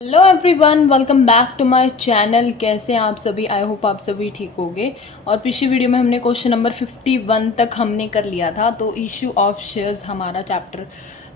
Hello everyone, welcome back to my channel. कैसे हैं आप सभी? आई होप आप सभी ठीक होंगे। और पिछली वीडियो में हमने क्वेश्चन नंबर 51 तक हमने कर लिया था, तो इशू ऑफ शेयर्स हमारा चैप्टर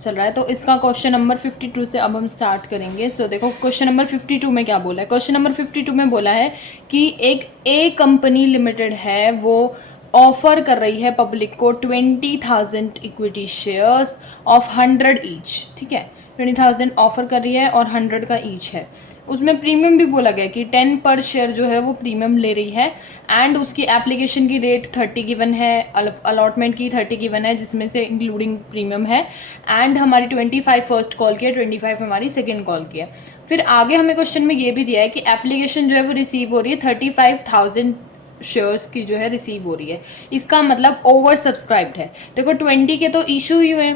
चल रहा है। तो इसका क्वेश्चन नंबर 52 से अब हम स्टार्ट करेंगे। सो देखो क्वेश्चन नंबर 52 में क्या बोला है। क्वेश्चन नंबर 52 में बोला है कि एक ए कंपनी लिमिटेड है, वो ऑफर कर रही है पब्लिक को 20,000 इक्विटी शेयर्स ऑफ 100 ईच। ठीक है, 20,000 ऑफर कर रही है और 100 का ईच है। उसमें प्रीमियम भी बोला गया कि 10 पर शेयर जो है वो प्रीमियम ले रही है। एंड उसकी एप्लीकेशन की रेट 30 गिवन है, अलॉटमेंट की 30 गिवन है, जिसमें से इंक्लूडिंग प्रीमियम है। एंड हमारी 25 फर्स्ट कॉल की है, 25 हमारी सेकेंड कॉल की है। फिर आगे हमें क्वेश्चन में ये भी दिया है कि एप्लीकेशन जो है वो रिसीव हो रही है 35,000 शेयर्स की जो है रिसीव हो रही है। इसका मतलब ओवर सब्सक्राइब्ड है। देखो 20 के तो इशू ही हुए,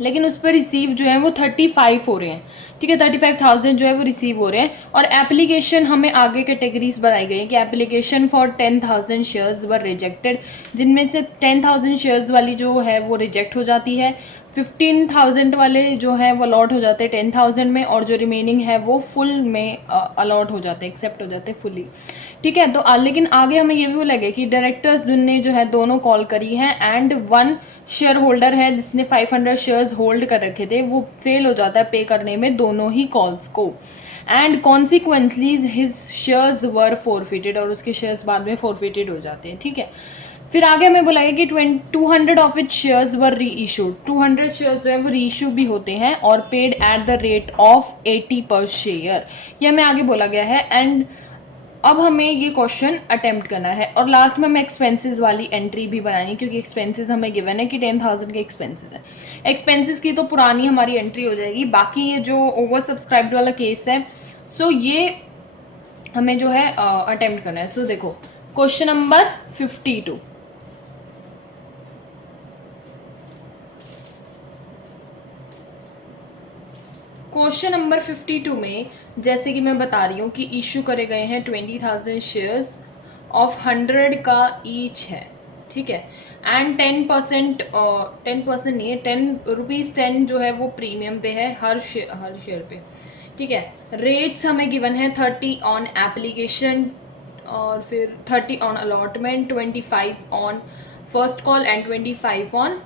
लेकिन उस पर रिसीव जो है वो 35 हो रहे हैं। ठीक है, 35,000 जो है वो रिसीव हो रहे हैं। और एप्लीकेशन हमें आगे कैटेगरीज बनाई गई है कि application for 10,000 shares were rejected, जिनमें से 10,000 शेयर्स वाली जो है वो रिजेक्ट हो जाती है। 15,000 वाले जो है वो अलॉट हो जाते हैं 10,000 में, और जो रिमेनिंग है वो फुल में अलॉट हो जाते हैं, एक्सेप्ट हो जाते हैं फुली। ठीक है, तो लेकिन आगे हमें ये भी बोला गया कि डायरेक्टर्स जिनने जो है दोनों कॉल करी हैं, एंड वन शेयर होल्डर है जिसने 500 शेयर्स होल्ड कर रखे थे, वो फेल हो जाता है पे करने में दोनों ही कॉल्स को। And consequently his shares were forfeited, और उसके शेयर्स बाद में फोरफिटेड हो जाते हैं। ठीक है, फिर आगे हमें बोला गया कि 200 ऑफ इट शेयर्स वर री इशूड। 200 शेयर्स जो है वो री इशू भी होते हैं और paid at the rate of 80 पर शेयर, ये हमें आगे बोला गया है। एंड अब हमें ये क्वेश्चन अटेम्प्ट करना है, और लास्ट में हमें एक्सपेंसेस वाली एंट्री भी बनानी है, क्योंकि एक्सपेंसेस हमें गिवन है कि 10,000 के एक्सपेंसेस है। एक्सपेंसेस की तो पुरानी हमारी एंट्री हो जाएगी, बाकी ये जो ओवर सब्सक्राइब्ड वाला केस है, सो ये हमें जो है अटेम्प्ट करना है। तो देखो क्वेश्चन नंबर 52। क्वेश्चन नंबर 52 में जैसे कि मैं बता रही हूँ कि इशू करे गए हैं 20,000 शेयर्स ऑफ 100 का ईच है। ठीक है, एंड 10%, 10% नहीं है, 10 रुपीज़ जो है वो प्रीमियम पे है हर शेयर पे। ठीक है, रेट्स हमें गिवन है 30 ऑन एप्लीकेशन, और फिर 30 on allotment, 25 on first call and 25 on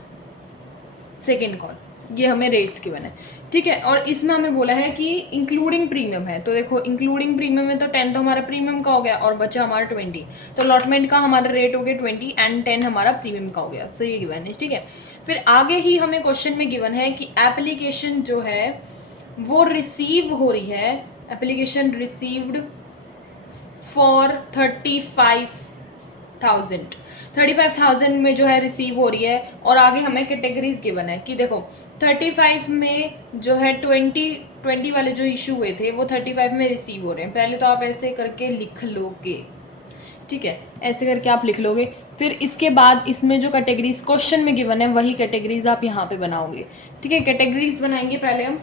second call. ये हमें रेट्स गिवन है। ठीक है, और इसमें हमें बोला है कि इंक्लूडिंग प्रीमियम है। तो देखो इंक्लूडिंग प्रीमियम में तो 10 तो हमारा प्रीमियम का हो गया और बचा हमारा 20, तो अलॉटमेंट का हमारा रेट हो गया 20 एंड 10 हमारा प्रीमियम का हो गया। सो ये गिवन है। ठीक है, फिर आगे ही हमें क्वेश्चन में गिवन है कि एप्लीकेशन जो है वो रिसीव हो रही है, एप्लीकेशन रिसीव्ड फॉर 35,000 में जो है रिसीव हो रही है। और आगे हमें कैटेगरीज गिवन है कि देखो 35 में जो है 20 वाले जो इशू हुए थे वो 35 में रिसीव हो रहे हैं। पहले तो आप ऐसे करके लिख लोगे। ठीक है, ऐसे करके आप लिख लोगे। फिर इसके बाद इसमें जो कैटेगरीज क्वेश्चन में गिवन है वही कैटेगरीज आप यहाँ पे बनाओगे। ठीक है, कैटेगरीज बनाएंगे पहले हम।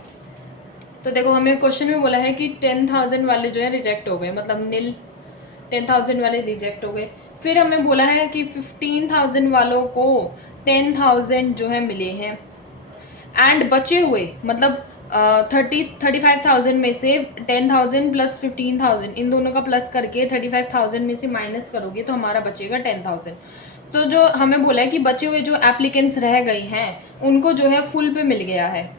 तो देखो हमें क्वेश्चन में बोला है कि 10,000 वाले जो है रिजेक्ट हो गए, मतलब नील 10,000 वाले रिजेक्ट हो गए। फिर हमें बोला है कि 15,000 वालों को 10,000 जो है मिले हैं, एंड बचे हुए मतलब 35,000 में से 10,000 प्लस 15,000, इन दोनों का प्लस करके 35,000 में से माइनस करोगे तो हमारा बचेगा 10,000। सो जो हमें बोला है कि बचे हुए जो एप्लीकेंट्स रह गए हैं उनको जो है फुल पे मिल गया है।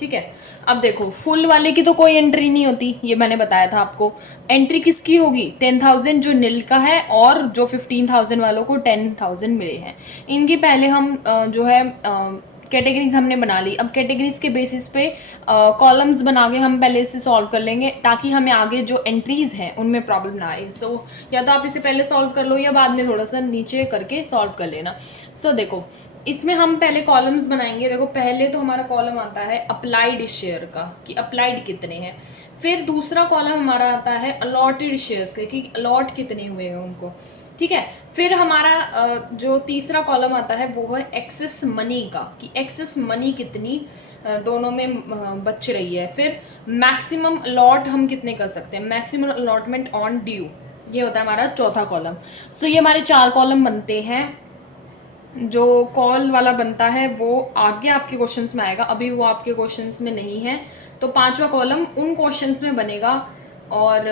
ठीक है, अब देखो फुल वाले की तो कोई एंट्री नहीं होती, ये मैंने बताया था आपको। एंट्री किसकी होगी? 10,000 जो नील का है, और जो 15,000 वालों को 10,000 मिले हैं, इनकी पहले हम जो है कैटेगरीज हमने बना ली। अब कैटेगरीज के बेसिस पे कॉलम्स बना के हम पहले से सॉल्व कर लेंगे, ताकि हमें आगे जो एंट्रीज हैं उनमें प्रॉब्लम ना आए। सो या तो आप इसे पहले सॉल्व कर लो या बाद में थोड़ा सा नीचे करके सॉल्व कर लेना। सो देखो इसमें हम पहले कॉलम्स बनाएंगे। देखो पहले तो हमारा कॉलम आता है अप्लाइड शेयर का, कि अप्लाइड कितने हैं। फिर दूसरा कॉलम हमारा आता है अलॉटेड शेयर्स का, कि अलॉट कितने हुए हैं उनको। ठीक है, फिर हमारा जो तीसरा कॉलम आता है वो है एक्सेस मनी का, कि एक्सेस मनी कितनी दोनों में बच रही है। फिर मैक्सिमम अलॉट हम कितने कर सकते हैं, मैक्सिमम अलॉटमेंट ऑन ड्यू, ये होता है हमारा चौथा कॉलम। सो ये हमारे 4 कॉलम बनते हैं। जो कॉल वाला बनता है वो आगे आपके क्वेश्चंस में आएगा, अभी वो आपके क्वेश्चंस में नहीं है। तो पांचवा कॉलम उन क्वेश्चंस में बनेगा और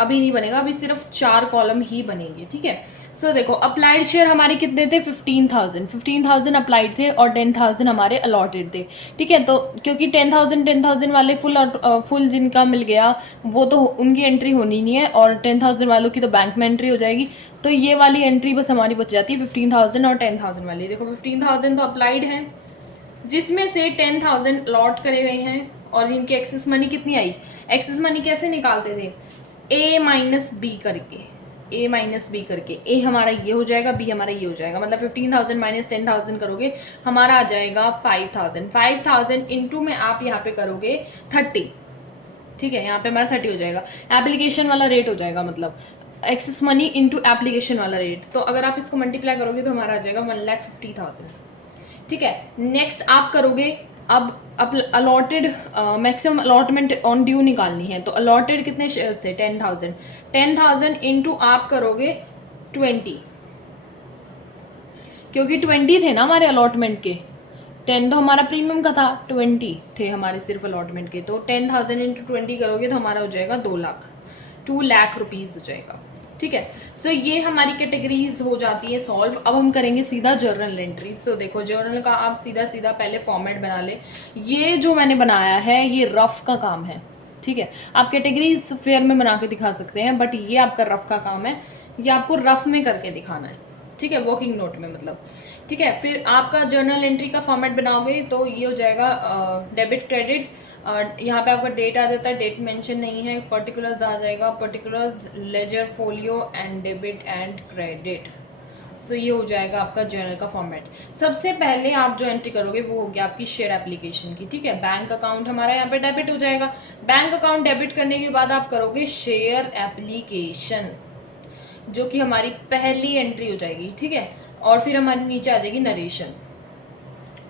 अभी नहीं बनेगा, अभी सिर्फ 4 कॉलम ही बनेंगे, ठीक है। सो देखो अप्लाइड शेयर हमारे कितने थे, 15,000 अप्लाइड थे और 10,000 हमारे अलॉटेड थे, ठीक है। तो क्योंकि 10,000 वाले फुल जिनका मिल गया वो तो उनकी एंट्री होनी नहीं है, और 10,000 वालों की तो बैंक में एंट्री हो जाएगी, तो ये वाली एंट्री बस हमारी बच जाती है 15,000 और 10,000 वाली। देखो 15,000 तो अप्लाइड है, जिसमें से 10,000 अलॉट करे गए हैं, और इनकी एक्सेस मनी कितनी आई। एक्सेस मनी कैसे निकालते थे, ए माइनस बी करके, ए माइनस बी करके, ए हमारा ये हो जाएगा, बी हमारा ये हो जाएगा, मतलब 15,000 माइनस 10,000 करोगे हमारा आ जाएगा 5,000। 5,000 इंटू में आप यहाँ पे करोगे 30, ठीक है, यहाँ पे हमारा 30 हो जाएगा, एप्लीकेशन वाला रेट हो जाएगा, मतलब एक्सेस मनी इंटू एप्लीकेशन वाला रेट। तो अगर आप इसको मल्टीप्लाई करोगे तो हमारा आ जाएगा 1,50,000, ठीक है। नेक्स्ट आप करोगे अब allotted maximum allotment on due निकालनी है, तो अलॉटेड कितने शेयर्स थे, 10,000, 10,000 इंटू आप करोगे 20, क्योंकि 20 थे ना हमारे अलॉटमेंट के, 10 तो हमारा प्रीमियम का था, 20 थे हमारे सिर्फ अलॉटमेंट के, तो 10,000 इंटू 20 करोगे तो हमारा हो जाएगा 2 लाख रुपीज़ हो जाएगा, ठीक है। सो ये हमारी कैटेगरीज हो जाती है सॉल्व। अब हम करेंगे सीधा जर्नल एंट्री। सो देखो जर्नल का आप सीधा सीधा पहले फॉर्मेट बना ले, ये जो मैंने बनाया है ये रफ का काम है, ठीक है। आप कैटेगरीज फेयर में बना के दिखा सकते हैं, बट ये आपका रफ का काम है, ये आपको रफ में करके दिखाना है, ठीक है, वर्किंग नोट में मतलब, ठीक है। फिर आपका जर्नल एंट्री का फॉर्मेट बनाओगे तो ये हो जाएगा डेबिट क्रेडिट, यहाँ पे आपका डेट आ जाता है, डेट मेंशन नहीं है, पर्टिकुलर्स आ जाएगा, particulars ledger folio and debit and credit. So ये हो जाएगा आपका जर्नल का फॉर्मेट। सबसे पहले आप जो एंट्री करोगे वो हो गया आपकी शेयर एप्लीकेशन की, ठीक है। बैंक अकाउंट हमारा यहाँ पे डेबिट हो जाएगा, बैंक अकाउंट डेबिट करने के बाद आप करोगे शेयर एप्लीकेशन, जो कि हमारी पहली एंट्री हो जाएगी, ठीक है। और फिर हमारी नीचे आ जाएगी नरेशन,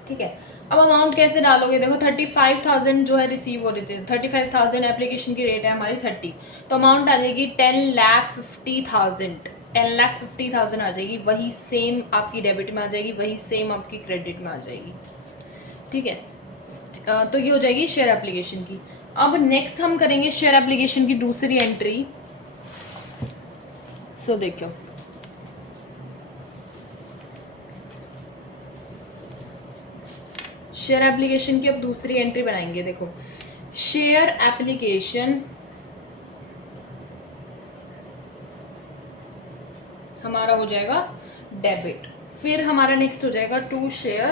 ठीक है। अब अमाउंट कैसे डालोगे, देखो 35,000 जो है रिसीव हो रहे थे, 35,000 एप्लीकेशन की रेट है हमारी 30, तो अमाउंट आ जाएगी 10,50,000, 10,50,000 आ जाएगी, वही सेम आपकी डेबिट में आ जाएगी, वही सेम आपकी क्रेडिट में आ जाएगी, ठीक है। तो ये हो जाएगी शेयर एप्लीकेशन की। अब नेक्स्ट हम करेंगे शेयर एप्लीकेशन की दूसरी एंट्री। सो देखो शेयर एप्लीकेशन की अब दूसरी एंट्री बनाएंगे। देखो शेयर एप्लीकेशन हमारा हो जाएगा डेबिट, फिर हमारा नेक्स्ट हो जाएगा टू शेयर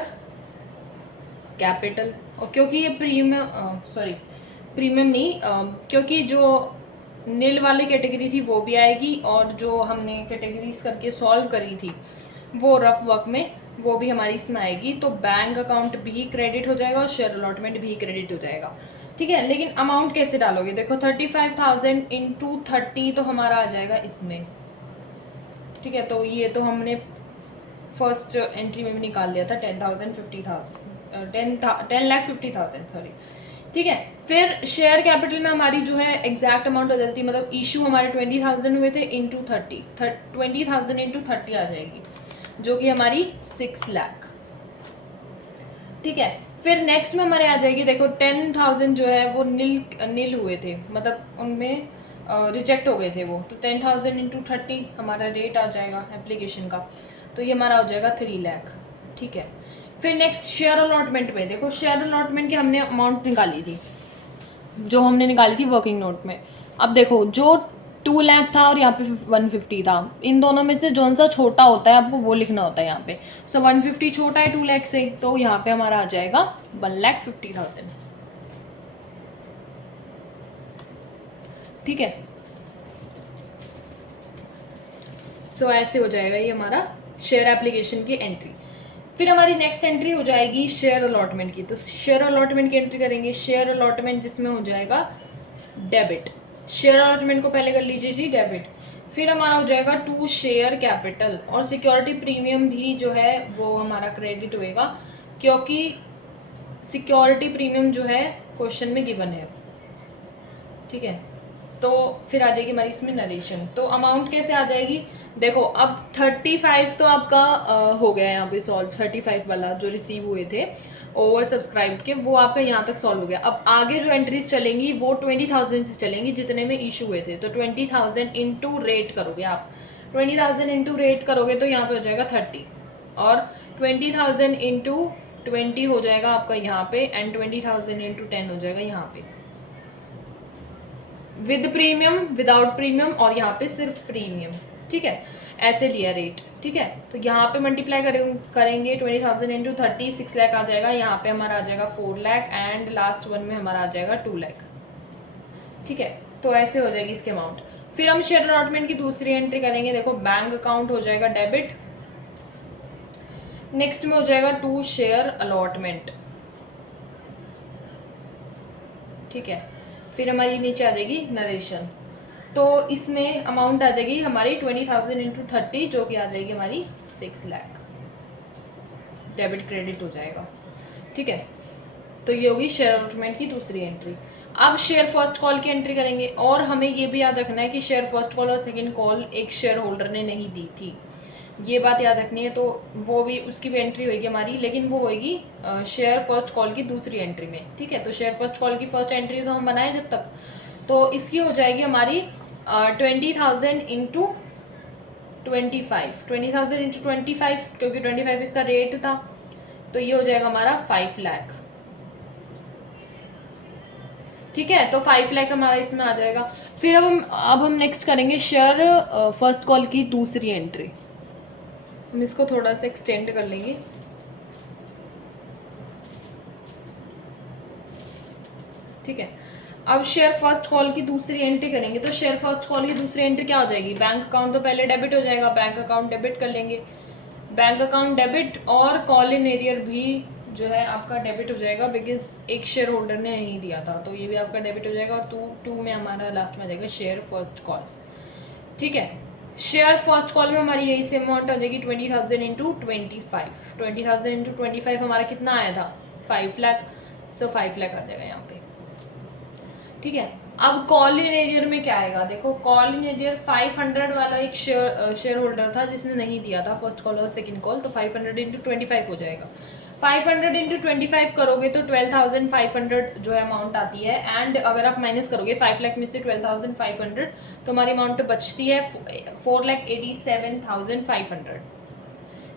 कैपिटल, और क्योंकि ये प्रीमियम नहीं, क्योंकि जो नील वाली कैटेगरी थी वो भी आएगी, और जो हमने कैटेगरीज करके सॉल्व करी थी वो रफ वर्क में, वो भी हमारी इसमें आएगी। तो बैंक अकाउंट भी क्रेडिट हो जाएगा और शेयर अलॉटमेंट भी क्रेडिट हो जाएगा, ठीक है। लेकिन अमाउंट कैसे डालोगे, देखो 35,000 इंटू 30 तो हमारा आ जाएगा इसमें, ठीक है। तो ये तो हमने फर्स्ट एंट्री में भी निकाल लिया था, 10,50,000 सॉरी, ठीक है। फिर शेयर कैपिटल में हमारी जो है एग्जैक्ट अमाउंट हो जाती है, मतलब इशू हमारे 20,000 हुए थे इंटू 30, 20,000 इंटू 30 आ जाएगी, जो कि हमारी 6 लाख, ठीक है। फिर नेक्स्ट में हमारे आ जाएगी, देखो 10,000 जो है वो नील हुए थे, मतलब उनमें रिजेक्ट हो गए थे वो, तो 10,000 इंटू 30 हमारा रेट आ जाएगा एप्लीकेशन का, तो ये हमारा हो जाएगा 3 लाख, ठीक है। फिर नेक्स्ट शेयर अलॉटमेंट में, देखो शेयर अलॉटमेंट की हमने अमाउंट निकाली थी, जो हमने निकाली थी वर्किंग नोट में। अब देखो जो 2 लाख था और यहाँ पे 150 था, इन दोनों में से जौन सा छोटा होता है आपको वो लिखना होता है यहाँ पे। सो 150 छोटा है 2 लाख से, तो यहाँ पे हमारा आ जाएगा 1,50,000, ठीक है। सो ऐसे हो जाएगा ये हमारा शेयर एप्लीकेशन की एंट्री। फिर हमारी नेक्स्ट एंट्री हो जाएगी शेयर अलॉटमेंट की, तो शेयर अलॉटमेंट की एंट्री करेंगे, शेयर अलॉटमेंट जिसमें हो जाएगा डेबिट, शेयर अलॉटमेंट को पहले कर लीजिए जी डेबिट। फिर हमारा हो जाएगा टू शेयर कैपिटल, और सिक्योरिटी प्रीमियम भी जो है वो हमारा क्रेडिट होएगा, क्योंकि सिक्योरिटी प्रीमियम जो है क्वेश्चन में गिवन है, ठीक है। तो फिर आ जाएगी हमारी इसमें नरेशन। तो अमाउंट कैसे आ जाएगी, देखो अब 35 तो आपका हो गया यहाँ पे सॉल्व, 35 वाला जो रिसीव हुए थे, ओवर सब्सक्राइब के, वो आपका यहाँ तक सॉल्व हो गया। अब आगे जो एंट्रीज चलेंगी वो 20,000 से चलेंगी जितने में इशू हुए थे। तो 20,000 इंटू रेट करोगे आप, 20,000 इंटू रेट करोगे तो यहाँ पे हो जाएगा 30, और 20,000 इंटू 20 हो जाएगा आपका यहाँ पे, एंड 20,000 इंटू 10 हो जाएगा यहाँ पे, विद प्रीमियम, विदाउट प्रीमियम, और यहाँ पे सिर्फ प्रीमियम। ठीक है, ऐसे लिया रेट। ठीक है, तो यहाँ पे मल्टीप्लाई करेंगे 20,000 इंटू 30, 6 लाख आ जाएगा। यहाँ पे हमारा आ जाएगा 4 लाख, एंड लास्ट वन में हमारा आ जाएगा 2 लाख। ठीक है, तो ऐसे हो जाएगी इसके अमाउंट। फिर हम शेयर अलॉटमेंट की दूसरी एंट्री करेंगे। देखो, बैंक अकाउंट हो जाएगा डेबिट, नेक्स्ट में हो जाएगा टू शेयर अलॉटमेंट। ठीक है, फिर हमारी नीचे आ जाएगी नरेशन। तो इसमें अमाउंट आ जाएगी हमारी 20,000 इंटू 30, जो कि आ जाएगी हमारी 6 लाख। डेबिट क्रेडिट हो जाएगा। ठीक है, तो ये होगी शेयर अलॉटमेंट की दूसरी एंट्री। अब शेयर फर्स्ट कॉल की एंट्री करेंगे, और हमें ये भी याद रखना है कि शेयर फर्स्ट कॉल और सेकंड कॉल एक शेयर होल्डर ने नहीं दी थी, ये बात याद रखनी है। तो वो भी, उसकी भी एंट्री होगी हमारी, लेकिन वो होगी शेयर फर्स्ट कॉल की दूसरी एंट्री में। ठीक है, तो शेयर फर्स्ट कॉल की फर्स्ट एंट्री तो हम बनाए जब तक, तो इसकी हो जाएगी हमारी 20,000 इंटू 25, 20,000 इंटू 25, क्योंकि 25 इसका रेट था, तो ये हो जाएगा हमारा 5 लाख। ठीक है, तो 5 लाख हमारा इसमें आ जाएगा। फिर अब हम नेक्स्ट करेंगे शेयर फर्स्ट कॉल की दूसरी एंट्री। हम इसको थोड़ा सा एक्सटेंड कर लेंगे। ठीक है, अब शेयर फर्स्ट कॉल की दूसरी एंट्री करेंगे। तो शेयर फर्स्ट कॉल की दूसरी एंट्री क्या हो जाएगी, बैंक अकाउंट तो पहले डेबिट हो जाएगा, बैंक अकाउंट डेबिट कर लेंगे, बैंक अकाउंट डेबिट, और कॉल इन एरियर भी जो है आपका डेबिट हो जाएगा, बिकॉज एक शेयर होल्डर ने नहीं दिया था, तो ये भी आपका डेबिट हो जाएगा। और टू में हमारा लास्ट में आ जाएगा शेयर फर्स्ट कॉल। ठीक है, शेयर फर्स्ट कॉल में हमारी यही सेम अमाउंट आ जाएगी 20,000 इंटू 25, 20,000 इंटू 25 हमारा कितना आया था, 5 लाख। सो 5 लाख आ जाएगा यहाँ पे। ठीक है, अब कॉल इन एरियर में क्या आएगा, देखो कॉल इन एरियर 500 वाला एक शेयर होल्डर था जिसने नहीं दिया था फर्स्ट कॉल और सेकंड कॉल, तो 500 इंटू 25 हो जाएगा। 500 इंटू 25 करोगे तो 12,500 जो है अमाउंट आती है, एंड अगर आप माइनस करोगे 5 लाख में से 12,500, तो हमारी अमाउंट बचती है 4,87,500।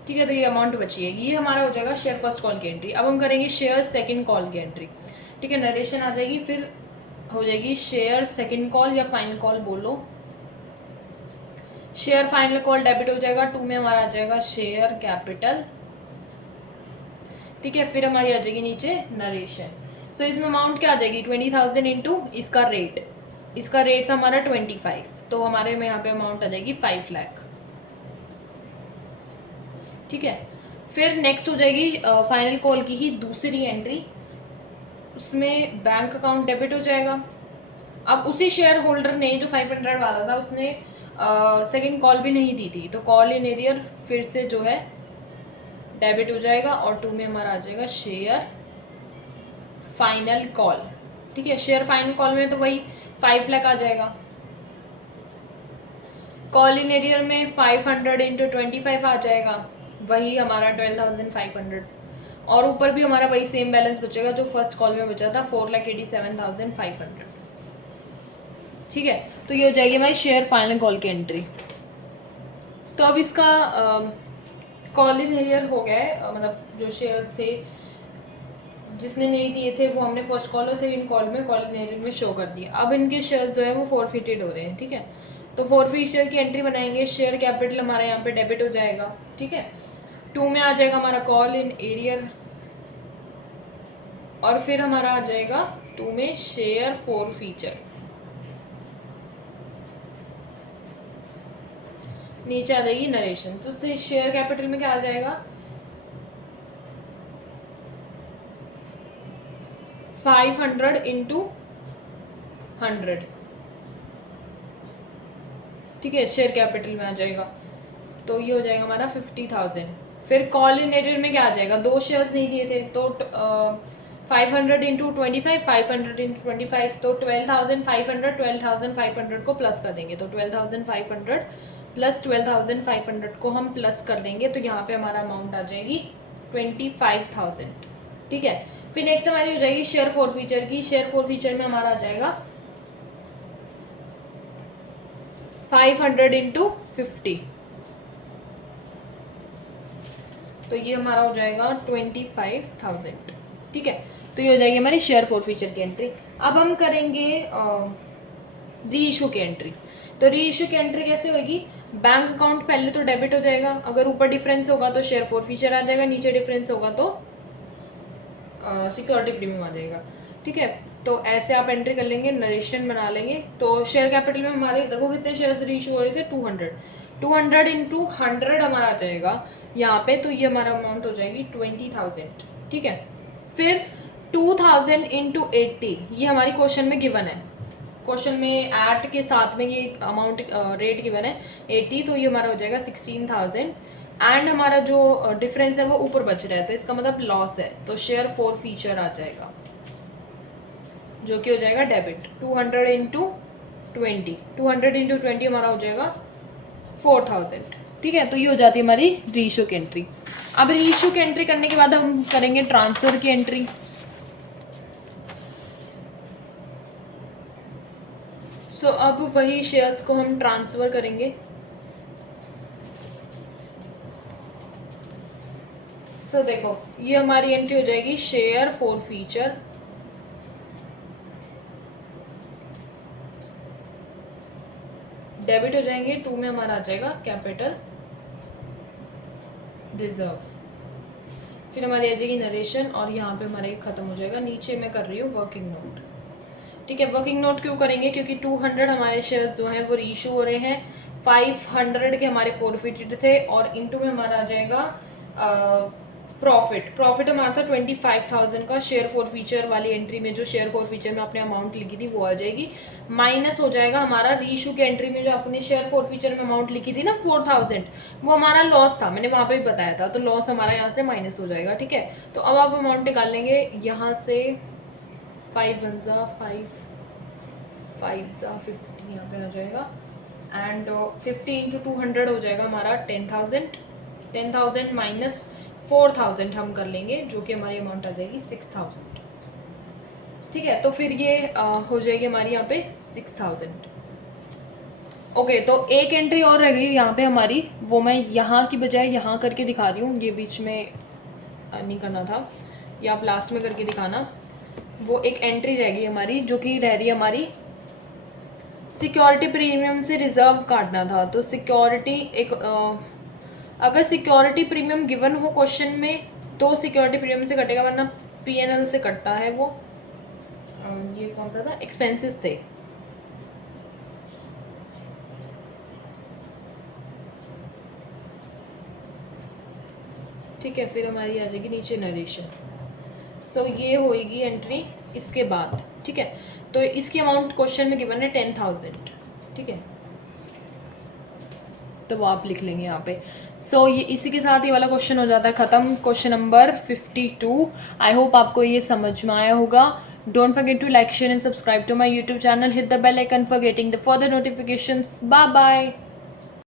ठीक है, तो ये अमाउंट बची है, ये हमारा हो जाएगा शेयर फर्स्ट कॉल की एंट्री। अब हम करेंगे शेयर सेकंड कॉल की एंट्री। ठीक है, नरेशन आ जाएगी, फिर हो जाएगी शेयर सेकंड कॉल या फाइनल कॉल बोलो। शेयर फाइनल कॉल डेबिट हो जाएगा, 2 में हमारा आ जाएगा शेयर कैपिटल। ठीक है, फिर हमारी आ जाएगी नीचे नरेशन। सो इसमें अमाउंट क्या आ जाएगी, 20,000 इंटू इसका रेट, इसका रेट था हमारा 25, तो हमारे में यहाँ पे अमाउंट आ जाएगी 5 लाख। ठीक है, फिर नेक्स्ट हो जाएगी फाइनल कॉल की ही दूसरी एंट्री, उसमें बैंक अकाउंट डेबिट हो जाएगा। अब उसी शेयर होल्डर ने जो 500 वाला था उसने सेकंड कॉल भी नहीं दी थी, तो कॉल इन एरियर फिर से जो है डेबिट हो जाएगा, और 2 में हमारा आ जाएगा शेयर फाइनल कॉल। ठीक है, शेयर फाइनल कॉल में तो वही 5 लाख आ जाएगा। कॉल इन एरियर में 500 इंटू 25 आ जाएगा, वही हमारा 12,500, और ऊपर भी हमारा वही सेम बैलेंस बचेगा जो फर्स्ट कॉल में बचा था, 4,87,500। ठीक है, तो ये हो जाएगी हमारी शेयर फाइनल कॉल की एंट्री। तो अब इसका कॉल इन एरियर हो गया है, मतलब जो शेयर्स थे जिसने नहीं दिए थे वो हमने फर्स्ट कॉल और सेकंड कॉल में कॉल इन एरियर में शो कर दिया। अब इनके शेयर्स जो है वो फॉरफिटेड हो रहे हैं। ठीक है, तो फॉरफिट की एंट्री बनाएंगे, शेयर कैपिटल हमारा यहाँ पे डेबिट हो जाएगा। ठीक है, 2 में आ जाएगा हमारा कॉल इन एरियर, और फिर हमारा आ जाएगा 2 में शेयर फॉरफीचर। नीचे आ जाएगी नरेशन। तो शेयर कैपिटल में क्या आ जाएगा, 500 इंटू 100। ठीक है, शेयर कैपिटल में आ जाएगा, तो ये हो जाएगा हमारा 50,000। फिर कॉल इन एरियर में क्या आ जाएगा, 2 शेयर्स नहीं दिए थे, तो 500 इंटू 25, 500 इंटू 25, तो 12,500, 12,500 को प्लस कर देंगे, तो 12,500 प्लस 12,500 को हम प्लस कर देंगे, तो यहाँ पे हमारा अमाउंट आ जाएगी 25,000। ठीक है। फिर नेक्स्ट हमारी हो जाएगी शेयर फॉर फीचर की। शेयर फॉर फीचर में हमारा आ जाएगा 500 इंटू 50, तो ये हमारा हो जाएगा 25,000। ठीक है, तो ये हो जाएगी हमारी शेयर फॉर फीचर की एंट्री। अब हम करेंगे री इशू की एंट्री। तो री इशू की एंट्री कैसे होगी? बैंक अकाउंट पहले तो डेबिट हो जाएगा, अगर ऊपर डिफरेंस होगा तो शेयर फॉर फीचर आ जाएगा, नीचे डिफरेंस होगा तो सिक्योरिटी प्रीमियम आ जाएगा। ठीक है, तो ऐसे आप एंट्री कर लेंगे, नरेशन बना लेंगे। तो शेयर कैपिटल में हमारे देखो कितने शेयर्स री इशू हो रहे थे, 200 इंटू 100 हमारा आ जाएगा यहाँ पे, तो ये हमारा अमाउंट हो जाएगी 20,000। ठीक है, फिर 2000 इंटू 80, ये हमारी क्वेश्चन में गिवन है, क्वेश्चन में ऐट के साथ में ये अमाउंट रेट गिवन है 80, तो ये हमारा हो जाएगा 16,000। एंड हमारा जो डिफरेंस है वो ऊपर बच रहा है, तो इसका मतलब लॉस है, तो शेयर फॉर फीचर आ जाएगा जो कि हो जाएगा डेबिट। 200 इंटू 20, 200 इंटू 20 हमारा हो जाएगा 4,000। ठीक है, तो ये हो जाती है हमारी रीइशू की एंट्री। अब रीइशू की एंट्री करने के बाद हम करेंगे ट्रांसफर की एंट्री। सो अब वही शेयर्स को हम ट्रांसफर करेंगे। सो देखो ये हमारी एंट्री हो जाएगी शेयर फॉर फीचर, डेबिट हो जाएंगे, 2 में हमारा आ जाएगा कैपिटल रिजर्व, फिर हमारी आ जाएगी नरेशन, और यहाँ पे हमारे खत्म हो जाएगा। नीचे मैं कर रही हूँ वर्किंग नोट। ठीक है, वर्किंग नोट क्यों करेंगे? क्योंकि 200 हमारे शेयर्स जो हैं वो रीइशू हो रहे हैं, 500 के हमारे फॉरफिटेड थे, और इनटू में हमारा आ जाएगा प्रॉफिट हमारा था 25,000 का। शेयर फॉर फीचर वाली एंट्री में जो शेयर फॉर फीचर में आपने अमाउंट लिखी थी वो आ जाएगी, माइनस हो जाएगा हमारा रीइशू की एंट्री में जो आपने शेयर फॉर फीचर में अमाउंट लिखी थी ना 4,000, वो हमारा लॉस था, मैंने वहाँ पे भी बताया था, तो लॉस हमारा यहाँ से माइनस हो जाएगा। ठीक है, तो अब आप अमाउंट निकाल लेंगे यहाँ से, 5 1 5 5 50 यहाँ पे आ जाएगा, एंड 50 इंटू 200 हो जाएगा हमारा 10,000। 10,000 माइनस 4,000 हम कर लेंगे, जो कि हमारी अमाउंट आ जाएगी 6,000। ठीक है, तो फिर ये हो जाएगी हमारी यहाँ पे 6,000। ओके, तो एक एंट्री और रह गई यहाँ पे हमारी, वो मैं यहाँ की बजाय यहाँ करके दिखा रही हूँ, ये बीच में नहीं करना था, ये आप लास्ट में करके दिखाना। वो एक एंट्री रह गई हमारी जो कि रह रही है हमारी सिक्योरिटी प्रीमियम से रिजर्व काटना था। तो सिक्योरिटी एक अगर सिक्योरिटी प्रीमियम गिवन हो क्वेश्चन में तो सिक्योरिटी प्रीमियम से कटेगा, वरना पीएनएल से कटता है वो। ये कौन सा था? एक्सपेंसेस थे। ठीक है, फिर हमारी आ जाएगी नीचे नरेशन। सो ये होएगी एंट्री इसके बाद। ठीक है, तो इसकी अमाउंट क्वेश्चन में गिवन है 10,000। ठीक है, तो वो आप लिख लेंगे यहाँ पे। सो ये इसी के साथ ये वाला क्वेश्चन हो जाता है ख़त्म, क्वेश्चन नंबर 52। आई होप आपको ये समझ में आया होगा। Don't forget to like, share and subscribe to my YouTube channel, hit the bell icon for getting the further notifications. Bye bye.